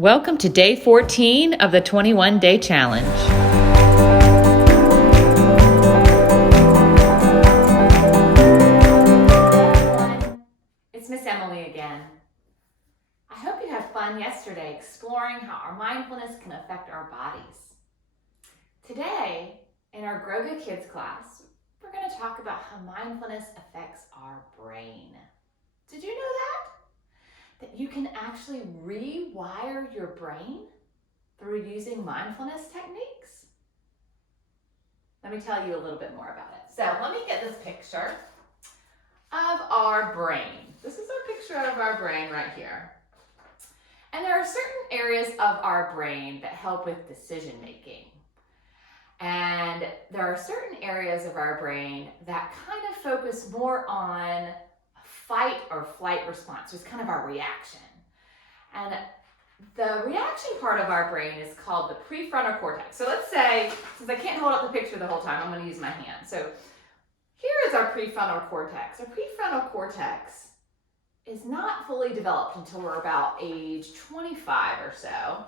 Welcome to day 14 of the 21-day challenge. It's Miss Emily again. I hope you had fun yesterday exploring how our mindfulness can affect our bodies. Today, in our Growga Kids class, we're going to talk about how mindfulness affects our brain. Did you know that? That you can actually rewire your brain through using mindfulness techniques? Let me tell you a little bit more about it. So let me get this picture of our brain. This is our picture of our brain right here. And there are certain areas of our brain that help with decision making. And there are certain areas of our brain that kind of focus more on fight or flight response, which is kind of our reaction. And the reaction part of our brain is called the prefrontal cortex. So let's say, since I can't hold up the picture the whole time, I'm going to use my hand. So here is our prefrontal cortex. Our prefrontal cortex is not fully developed until we're about age 25 or so.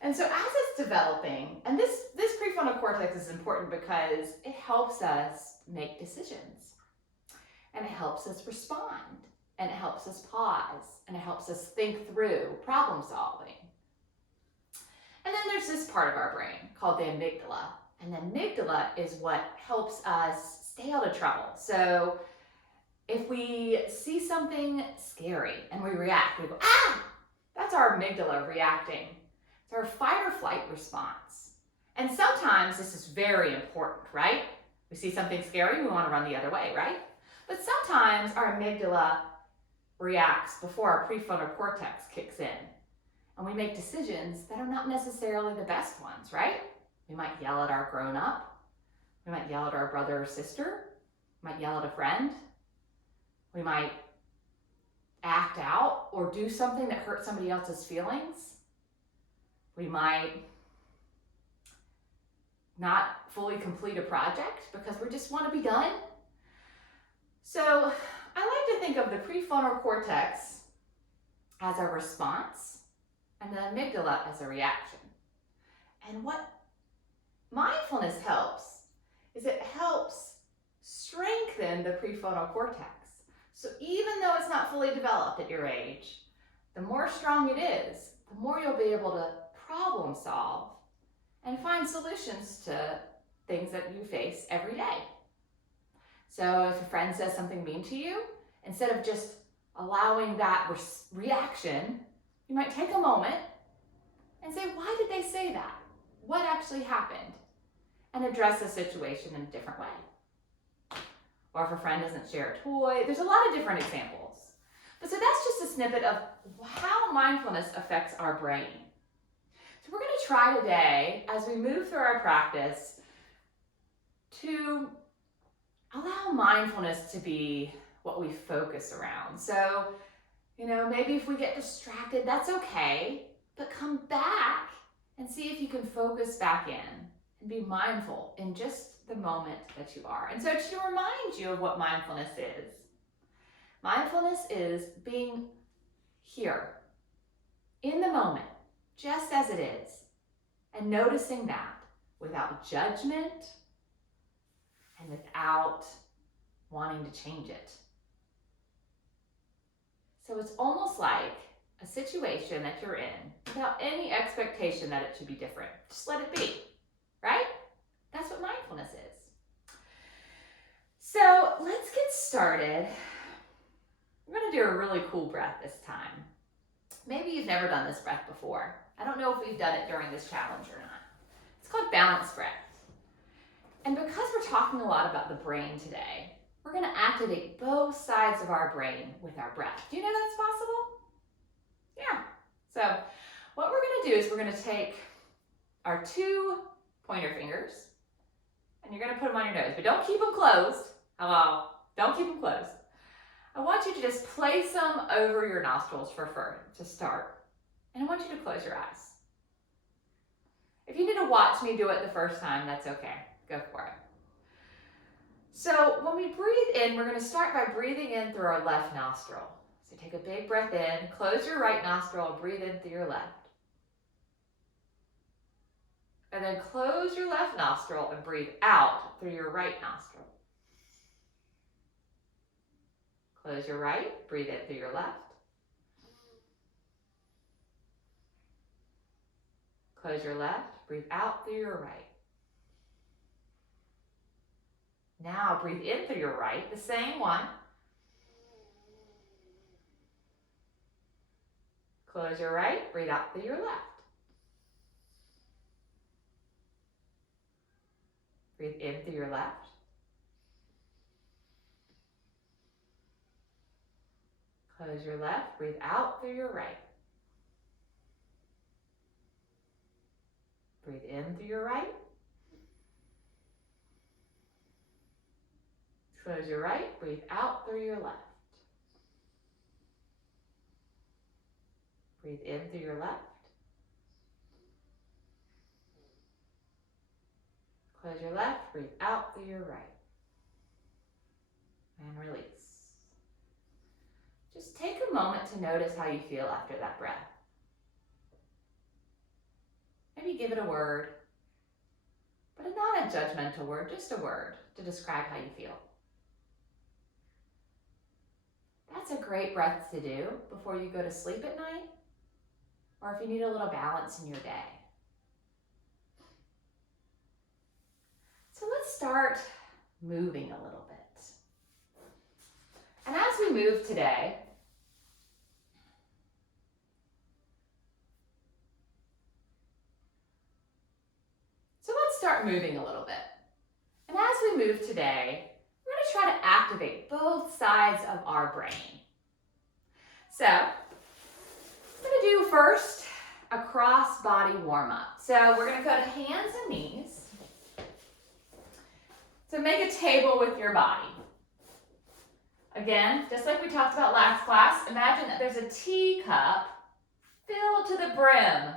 And so as it's developing, and this prefrontal cortex is important because it helps us make decisions. And it helps us respond, and it helps us pause, and it helps us think through problem solving. And then there's this part of our brain called the amygdala. And the amygdala is what helps us stay out of trouble. So if we see something scary and we react, we go, ah! That's our amygdala reacting. It's our fight or flight response. And sometimes this is very important, right? We see something scary, we want to run the other way, right? But sometimes our amygdala reacts before our prefrontal cortex kicks in. And we make decisions that are not necessarily the best ones, right? We might yell at our grown-up. We might yell at our brother or sister. We might yell at a friend. We might act out or do something that hurts somebody else's feelings. We might not fully complete a project because we just want to be done. So I like to think of the prefrontal cortex as a response and the amygdala as a reaction. And what mindfulness helps is it helps strengthen the prefrontal cortex. So even though it's not fully developed at your age, the more strong it is, the more you'll be able to problem solve and find solutions to things that you face every day. So if a friend says something mean to you, instead of just allowing that reaction, you might take a moment and say, why did they say that? What actually happened? And address the situation in a different way. Or if a friend doesn't share a toy, there's a lot of different examples. But so that's just a snippet of how mindfulness affects our brain. So we're going to try today, as we move through our practice, to allow mindfulness to be what we focus around. So, maybe if we get distracted, that's okay, but come back and see if you can focus back in and be mindful in just the moment that you are. And so to remind you of what mindfulness is being here in the moment, just as it is, and noticing that without judgment and without wanting to change it. So it's almost like a situation that you're in without any expectation that it should be different. Just let it be, right? That's what mindfulness is. So let's get started. We're going to do a really cool breath this time. Maybe you've never done this breath before. I don't know if we've done it during this challenge or not. It's called balanced breath. And because we're talking a lot about the brain today, we're going to activate both sides of our brain with our breath. Do you know that's possible? Yeah. So what we're going to do is we're going to take our 2 pointer fingers and you're going to put them on your nose, but don't keep them closed. Hello? Don't keep them closed. I want you to just place them over your nostrils to start. And I want you to close your eyes. If you need to watch me do it the first time, that's okay. Go for it. So when we breathe in, we're going to start by breathing in through our left nostril. So take a big breath in, close your right nostril, and breathe in through your left. And then close your left nostril and breathe out through your right nostril. Close your right, breathe in through your left. Close your left, breathe out through your right. Now breathe in through your right, the same one. Close your right, breathe out through your left. Breathe in through your left. Close your left, breathe out through your right. Breathe in through your right. Close your right, breathe out through your left. Breathe in through your left. Close your left, breathe out through your right. And release. Just take a moment to notice how you feel after that breath. Maybe give it a word, but not a judgmental word, just a word to describe how you feel. That's a great breath to do before you go to sleep at night, or if you need a little balance in your day. So let's start moving a little bit. And as we move today, start moving a little bit. And as we move today, we're going to try to activate both sides of our brain. So, I'm going to do first a cross-body warm-up. So we're going to go to hands and knees. So make a table with your body. Again, just like we talked about last class, imagine that there's a teacup filled to the brim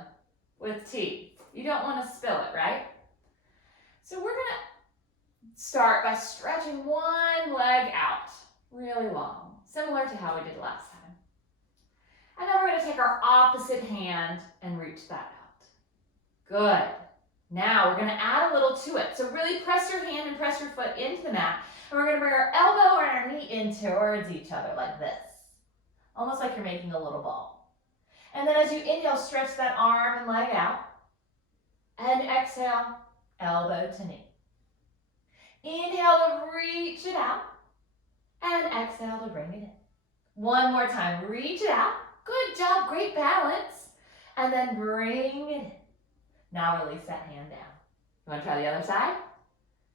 with tea. You don't want to spill it, right? So we're going to start by stretching one leg out really long, similar to how we did last time. And then we're going to take our opposite hand and reach that out. Good. Now we're going to add a little to it. So really press your hand and press your foot into the mat. And we're going to bring our elbow and our knee in towards each other like this. Almost like you're making a little ball. And then as you inhale, stretch that arm and leg out. And exhale, elbow to knee. Inhale to reach it out. And exhale to bring it in. One more time, reach it out. Good job, great balance. And then bring it in. Now release that hand down. You want to try the other side?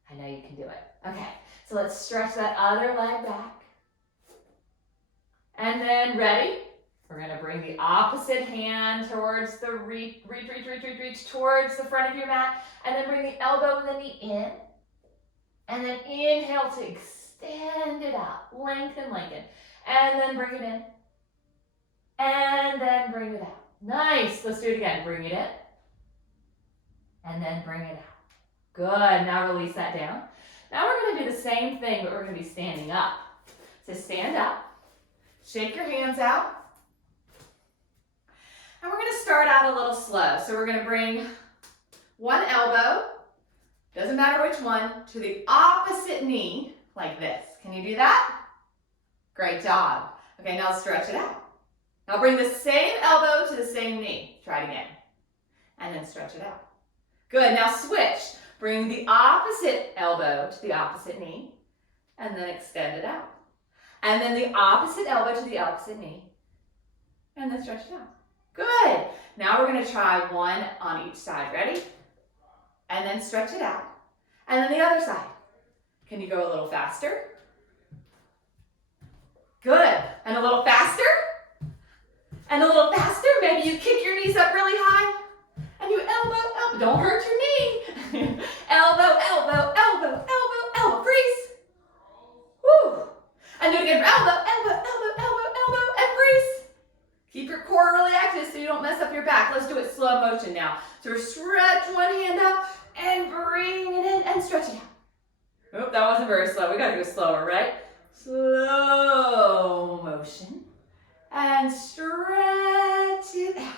I know you can do it. Okay, so let's stretch that other leg back. And then ready? We're going to bring the opposite hand towards the reach towards the front of your mat. And then bring the elbow and the knee in. And then inhale to extend it out. Lengthen. And then bring it in. And then bring it out. Nice. Let's do it again. Bring it in. And then bring it out. Good. Now release that down. Now we're going to do the same thing, but we're going to be standing up. So stand up. Shake your hands out. And we're going to start out a little slow. So we're going to bring one elbow, doesn't matter which one, to the opposite knee like this. Can you do that? Great job. Okay, now stretch it out. Now bring the same elbow to the same knee. Try it again. And then stretch it out. Good, now switch. Bring the opposite elbow to the opposite knee and then extend it out. And then the opposite elbow to the opposite knee and then stretch it out. Good. Now we're going to try one on each side. Ready? And then stretch it out. And then the other side. Can you go a little faster? Good. And a little faster? And a little faster. Maybe you kick your knees up really high. And you elbow. Don't hurt your knee. Elbow. Freeze. Woo. And do it again. Elbow, and freeze. Keep your core really active so you don't mess up your back. Let's do it slow motion now. So stretch one hand up and bring it in and stretch it out. Oop, that wasn't very slow. We gotta go slower, right? Slow motion. And stretch it out.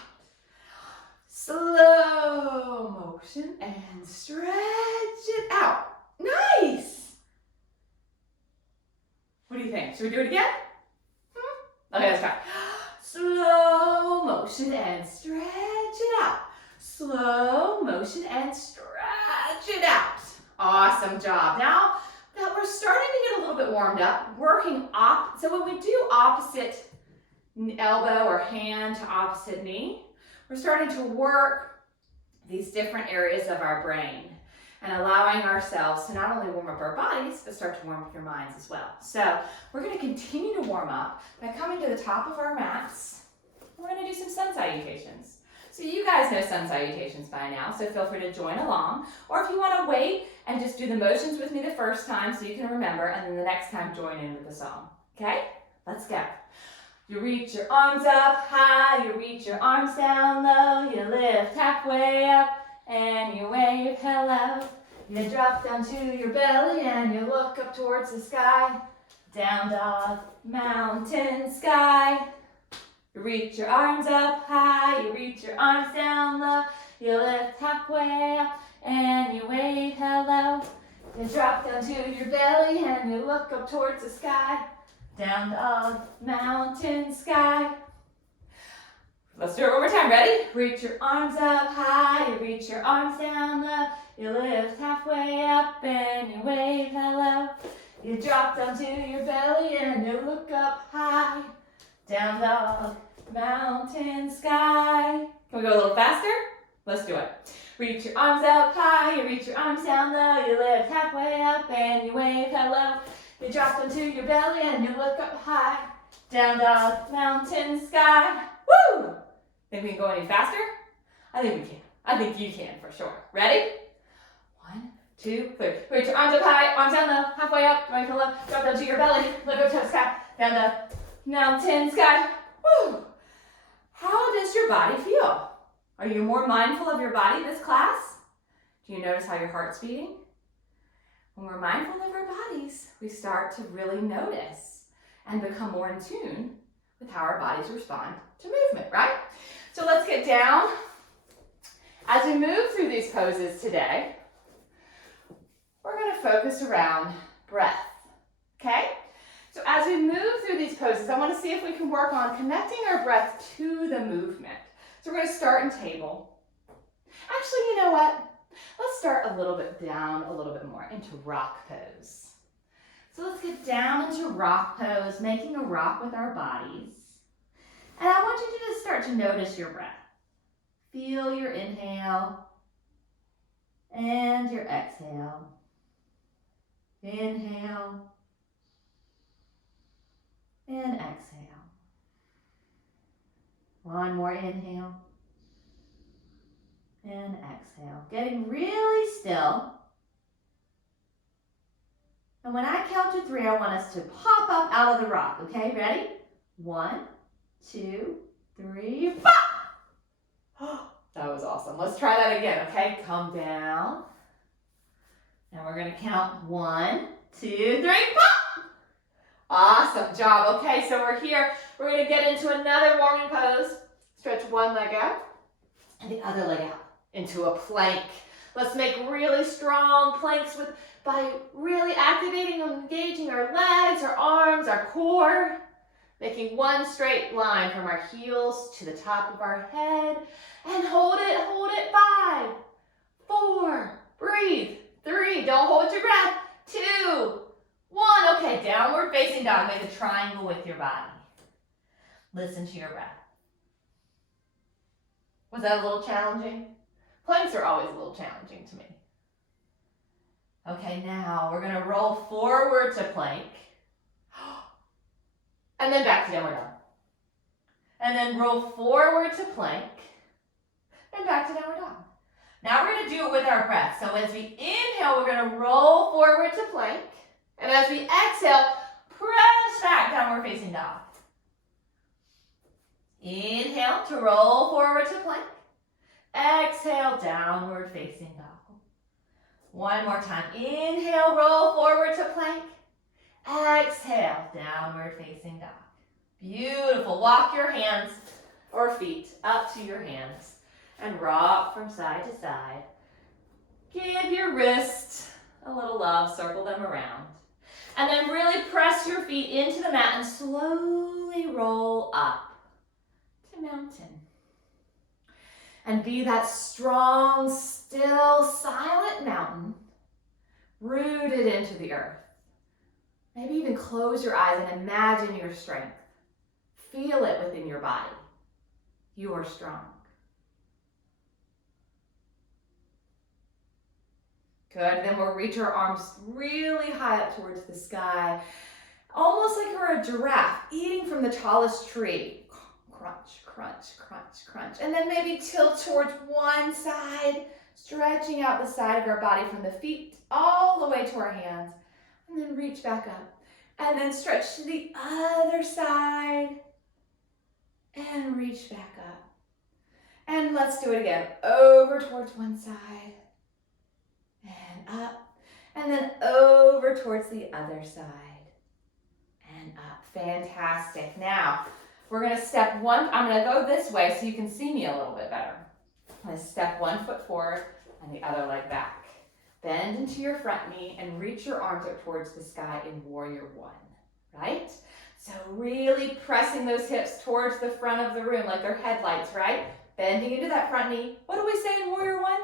Slow motion and and stretch it out. Nice. What do you think? Should we do it again? Okay, let's try. Slow motion and stretch it out. Slow motion and stretch it out. Awesome job. Now that we're starting to get a little bit warmed up, working up. So when we do opposite elbow or hand to opposite knee, we're starting to work these different areas of our brain and allowing ourselves to not only warm up our bodies, but start to warm up your minds as well. So we're going to continue to warm up by coming to the top of our mats. We're going to do some sun salutations. So you guys know sun salutations by now, so feel free to join along. Or if you want to wait and just do the motions with me the first time so you can remember, and then the next time join in with the song. Okay? Let's go. You reach your arms up high, you reach your arms down low, you lift halfway up, and you wave hello. You drop down to your belly and you look up towards the sky. Down dog, mountain, sky. You reach your arms up high, you reach your arms down low. You lift halfway up and you wave hello. You drop down to your belly and you look up towards the sky. Down dog, mountain, sky. Let's do it one more time. Ready? Reach your arms up high, you reach your arms down low. You lift halfway up and you wave hello. You drop down to your belly and you look up high. Down dog, mountain, sky. Can we go a little faster? Let's do it. Reach your arms up high, you reach your arms down low. You lift halfway up and you wave hello. You drop down to your belly and you look up high. Down dog, mountain, sky. Woo! Think we can go any faster? I think we can. I think you can for sure. Ready? 1, 2, 3. Reach your arms up high, arms down low, halfway up, right to left, drop down to your belly, look up to the sky, down the mountain, sky. Woo! How does your body feel? Are you more mindful of your body this class? Do you notice how your heart's beating? When we're mindful of our bodies, we start to really notice and become more in tune with how our bodies respond to movement, right? So let's get down. As we move through these poses today, we're going to focus around breath, okay? So as we move through these poses, I want to see if we can work on connecting our breath to the movement. So we're going to start in table. Actually, you know what? Let's start a little bit down, a little bit more into rock pose. So let's get down into rock pose, making a rock with our bodies. And I want you to just start to notice your breath. Feel your inhale and your exhale. Inhale and exhale. One more inhale and exhale. Getting really still. And when I count to 3, I want us to pop up out of the rock, okay? Ready? 1, 2, 3, pop! That was awesome. Let's try that again, okay? Come down. And we're gonna count 1, 2, 3, pop! Awesome job. Okay, so we're here. We're gonna get into another warming pose. Stretch one leg out and the other leg out into a plank. Let's make really strong planks by really activating and engaging our legs, our arms, our core. Making one straight line from our heels to the top of our head. And hold it, 5, 4, breathe, 3, don't hold your breath, 2, 1. Okay, downward facing dog. Make a triangle with your body. Listen to your breath. Was that a little challenging? Planks are always a little challenging to me. Okay, now we're gonna roll forward to plank. And then back to downward dog. And then roll forward to plank. And back to downward dog. Now we're going to do it with our breath. So as we inhale, we're going to roll forward to plank. And as we exhale, press back, downward facing dog. Inhale to roll forward to plank. Exhale, downward facing dog. One more time. Inhale, roll forward to plank. Exhale, downward facing dog. Beautiful. Walk your hands or feet up to your hands and rock from side to side. Give your wrist a little love, circle them around. And then really press your feet into the mat and slowly roll up to mountain. And be that strong, still, silent mountain rooted into the earth. Maybe even close your eyes and imagine your strength. Feel it within your body. You are strong. Good, then we'll reach our arms really high up towards the sky, almost like we're a giraffe eating from the tallest tree. Crunch, crunch, crunch, crunch. And then maybe tilt towards one side, stretching out the side of our body from the feet all the way to our hands. And then reach back up. And then stretch to the other side and reach back up. And let's do it again. Over towards one side and up. And then over towards the other side and up. Fantastic. Now, we're going to step one. I'm going to go this way so you can see me a little bit better. I'm going to step 1 foot forward and the other leg back. Bend into your front knee and reach your arms up towards the sky in Warrior One, right? So really pressing those hips towards the front of the room like they're headlights, right? Bending into that front knee. What do we say in Warrior One?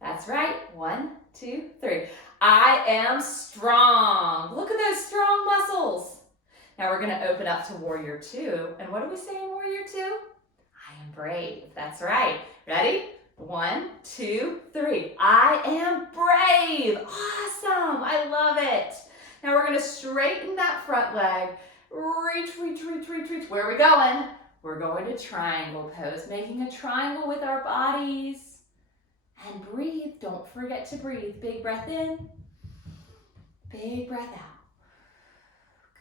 That's right. 1, 2, 3. I am strong. Look at those strong muscles. Now we're going to open up to Warrior Two. And what do we say in Warrior Two? I am brave. That's right. Ready? 1, 2, 3. I am brave. Awesome. I love it. Now we're going to straighten that front leg. Reach, reach, reach, reach, reach. Where are we going? We're going to triangle pose, making a triangle with our bodies. And breathe. Don't forget to breathe. Big breath in. Big breath out.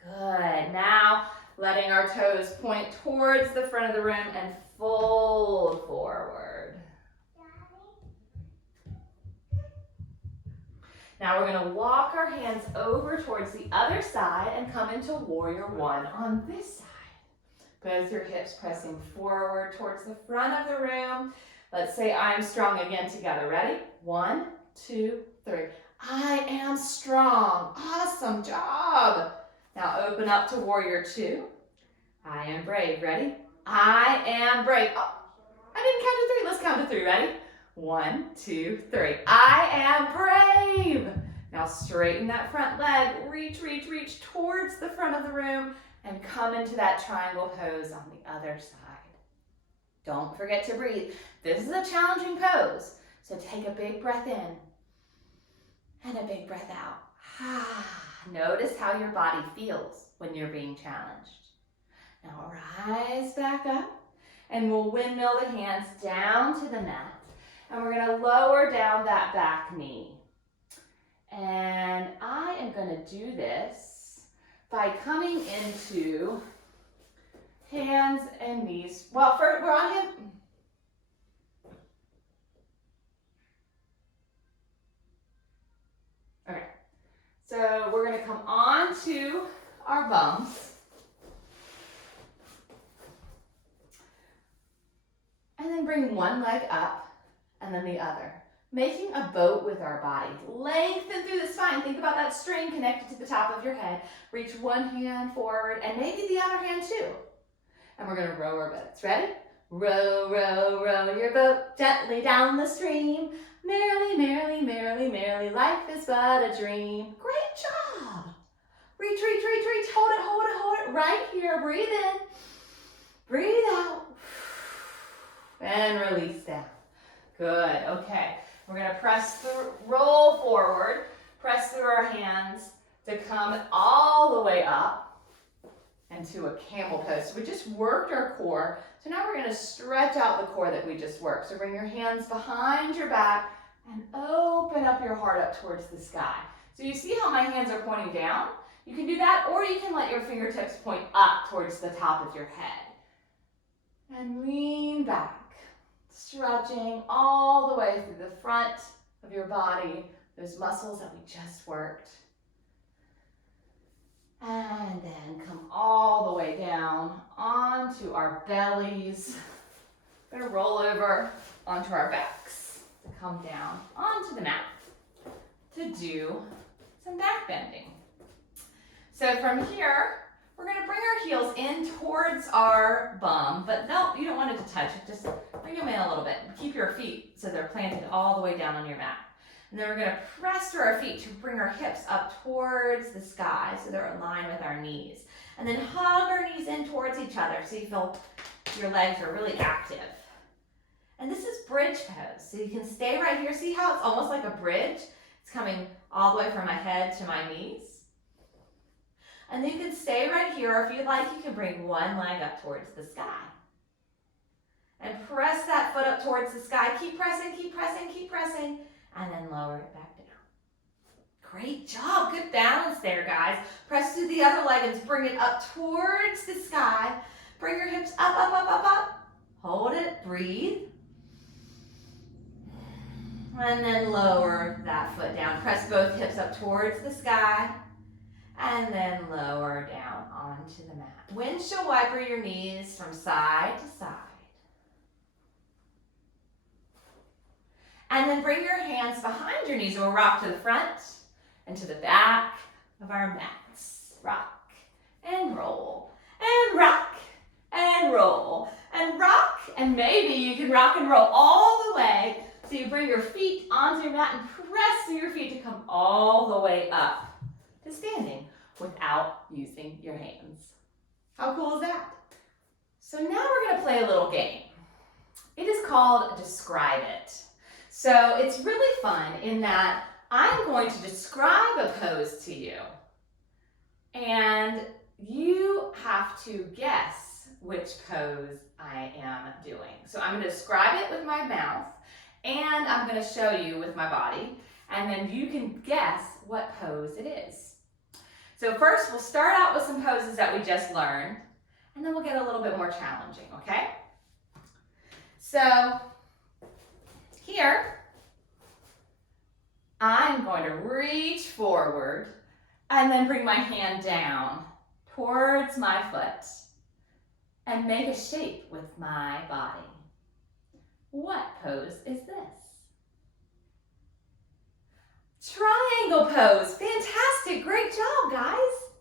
Good. Now, letting our toes point towards the front of the room and fold forward. Now we're going to walk our hands over towards the other side and come into Warrior One on this side. Both your hips pressing forward towards the front of the room. Let's say I'm strong again together. Ready? 1, 2, 3. I am strong. Awesome job. Now open up to Warrior Two. I am brave. Ready? I am brave. Oh, I didn't count to 3. Let's count to 3. Ready? 1, 2, 3. I am brave. Now straighten that front leg. Reach, reach, reach towards the front of the room and come into that triangle pose on the other side. Don't forget to breathe. This is a challenging pose, so take a big breath in and a big breath out. Notice how your body feels when you're being challenged. Now rise back up and we'll windmill the hands down to the mat. And we're going to lower down that back knee. And I am going to do this by coming into hands and knees. Well, first we're on him. Okay. So we're going to come on to our bums. And then bring one leg up and then the other. Making a boat with our body. Lengthen through the spine. Think about that string connected to the top of your head. Reach one hand forward and maybe the other hand too. And we're going to row our boats. Ready? Row, row, row your boat gently down the stream. Merrily, merrily, merrily, merrily, life is but a dream. Great job. Reach, reach, reach, reach. Hold it, hold it, hold it. Right here. Breathe in. Breathe out. And release down. Good. Okay. We're going to press through, roll forward, press through our hands to come all the way up and to a camel pose. So we just worked our core. So now we're going to stretch out the core that we just worked. So bring your hands behind your back and open up your heart up towards the sky. So you see how my hands are pointing down? You can do that, or you can let your fingertips point up towards the top of your head. And lean back. Stretching all the way through the front of your body, those muscles that we just worked. And then come all the way down onto our bellies. We're going to roll over onto our backs. to come down onto the mat to do some back bending. So from here, we're gonna bring our heels in towards our bum, but no, you don't want it to touch it. Just bring them in a little bit. Keep your feet so they're planted all the way down on your mat. And then we're gonna press through our feet to bring our hips up towards the sky so they're in line with our knees. And then hug our knees in towards each other so you feel your legs are really active. And this is bridge pose. So you can stay right here. See how it's almost like a bridge? It's coming all the way from my head to my knees. And then you can stay right here, or if you'd like, you can bring one leg up towards the sky. And press that foot up towards the sky. Keep pressing, keep pressing, keep pressing. And then lower it back down. Great job, good balance there, guys. Press through the other leg and bring it up towards the sky. Bring your hips up, up, up, up, up. Hold it, breathe. And then lower that foot down. Press both hips up towards the sky. And then lower down onto the mat. Windshield wiper your knees from side to side. And then bring your hands behind your knees. We'll rock to the front and to the back of our mats. Rock and roll and rock and roll and rock. And maybe you can rock and roll all the way. So you bring your feet onto your mat and press through your feet to come all the way up to standing without using your hands. How cool is that? So now we're gonna play a little game. It is called Describe It. So it's really fun in that I'm going to describe a pose to you and you have to guess which pose I am doing. So I'm gonna describe it with my mouth and I'm gonna show you with my body, and then you can guess what pose it is. So first, we'll start out with some poses that we just learned, and then we'll get a little bit more challenging, okay? So here, I'm going to reach forward and then bring my hand down towards my foot and make a shape with my body. What pose is this? Triangle pose. Fantastic. Great job, guys.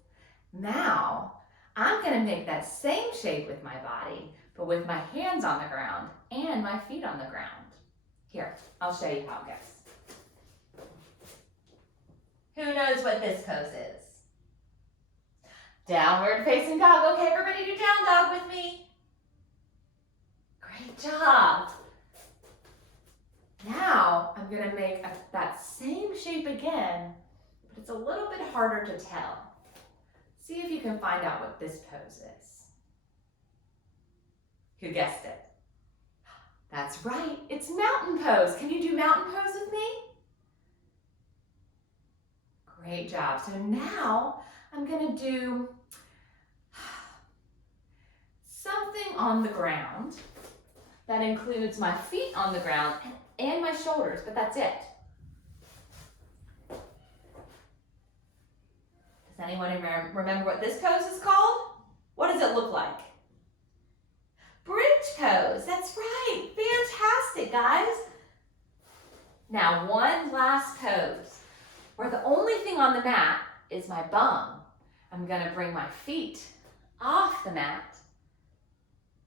Now, I'm going to make that same shape with my body, but with my hands on the ground and my feet on the ground. Here, I'll show you how it goes. Who knows what this pose is? Downward facing dog. Okay, everybody do down dog with me. Great job. Now, I'm going to make that same shape again, but it's a little bit harder to tell. See if you can find out what this pose is. Who guessed it? That's right, it's mountain pose. Can you do mountain pose with me? Great job. So now I'm going to do something on the ground that includes my feet on the ground and my shoulders, but that's it. Does anyone remember what this pose is called? What does it look like? Bridge pose, that's right. Fantastic, guys. Now, one last pose where the only thing on the mat is my bum. I'm gonna bring my feet off the mat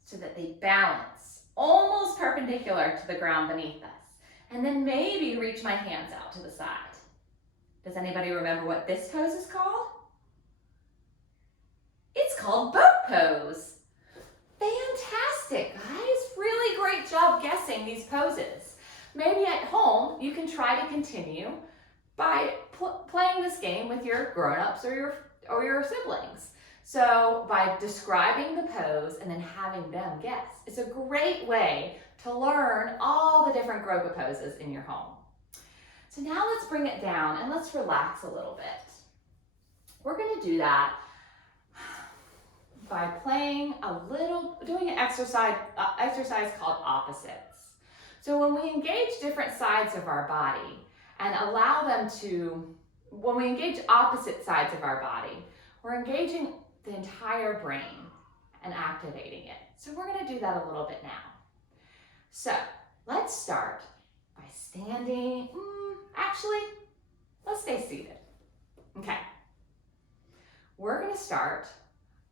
so that they balance almost perpendicular to the ground beneath us. And then maybe reach my hands out to the side. Does anybody remember what this pose is called? It's called boat pose. Fantastic, guys. Really great job guessing these poses. Maybe at home, you can try to continue by playing this game with your grown-ups or your siblings. So by describing the pose and then having them guess, it's a great way to learn all the different Growga poses in your home. So now let's bring it down and let's relax a little bit. We're going to do that by doing an exercise called opposites. So when we engage different sides of our body and when we engage opposite sides of our body, we're engaging the entire brain and activating it. So we're going to do that a little bit now. So let's start by standing. Actually, let's stay seated. Okay. We're going to start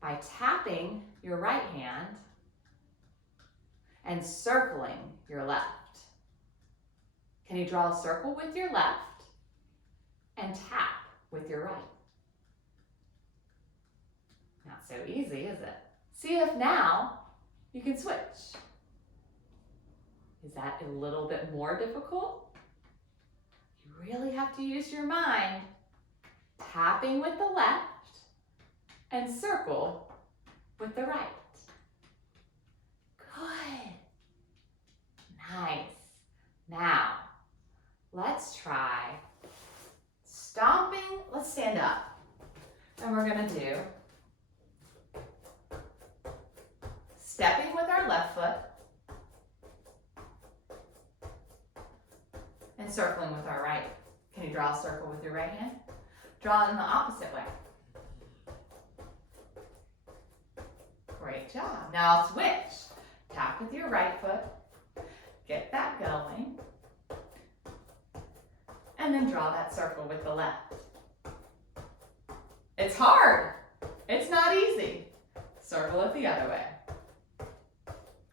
by tapping your right hand and circling your left. Can you draw a circle with your left and tap with your right? Not so easy, is it? See if now you can switch. Is that a little bit more difficult? You really have to use your mind. Tapping with the left and circle with the right. Good. Nice. Now, let's try stomping. Let's stand up. And we're going to do stepping with our left foot and circling with our right. Can you draw a circle with your right hand? Draw it in the opposite way. Great job. Now switch. Tap with your right foot. Get that going. And then draw that circle with the left. It's hard. It's not easy. Circle it the other way.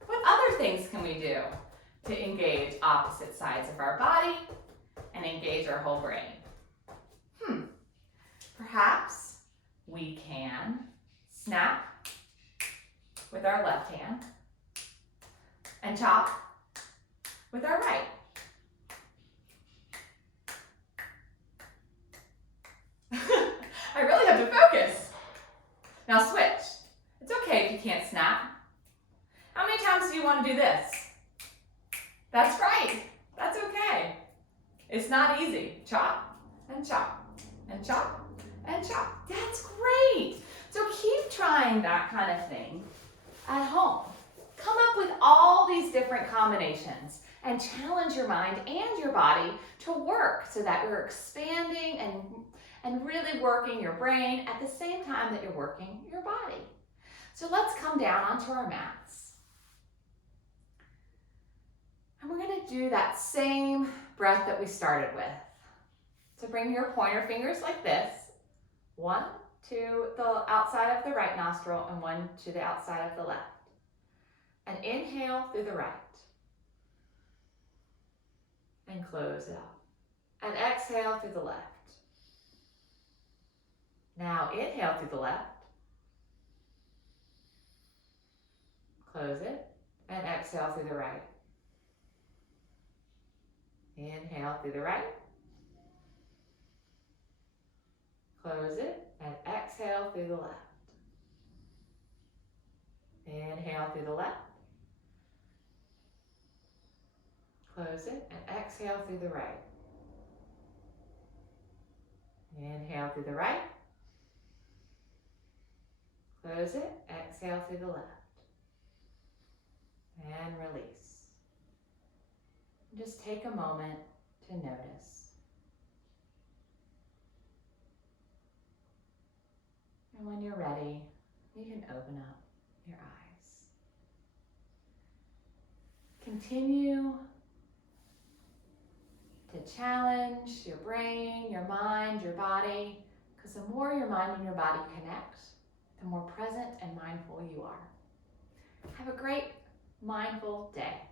What other things can we do to engage opposite sides of our body and engage our whole brain? Perhaps we can snap with our left hand and chop with our right. I really have to focus. Now switch. It's okay if you can't snap. How many times do you want to do this? That's right. That's okay. It's not easy. Chop and chop and chop and chop. That's great. So keep trying that kind of thing at home. Come up with all these different combinations and challenge your mind and your body to work so that you're expanding and really working your brain at the same time that you're working your body. So let's come down onto our mats. And we're going to do that same breath that we started with. So bring your pointer fingers like this. One to the outside of the right nostril and one to the outside of the left. And inhale through the right. And close it up. And exhale through the left. Now inhale through the left. Close it. And exhale through the right. Inhale through the right. Close it and exhale through the left. Inhale through the left. Close it and exhale through the right. Inhale through the right. Close it, exhale through the left. And release. Just take a moment to notice. And when you're ready, you can open up your eyes. Continue to challenge your brain, your mind, your body, because the more your mind and your body connect, the more present and mindful you are. Have a great mindful day.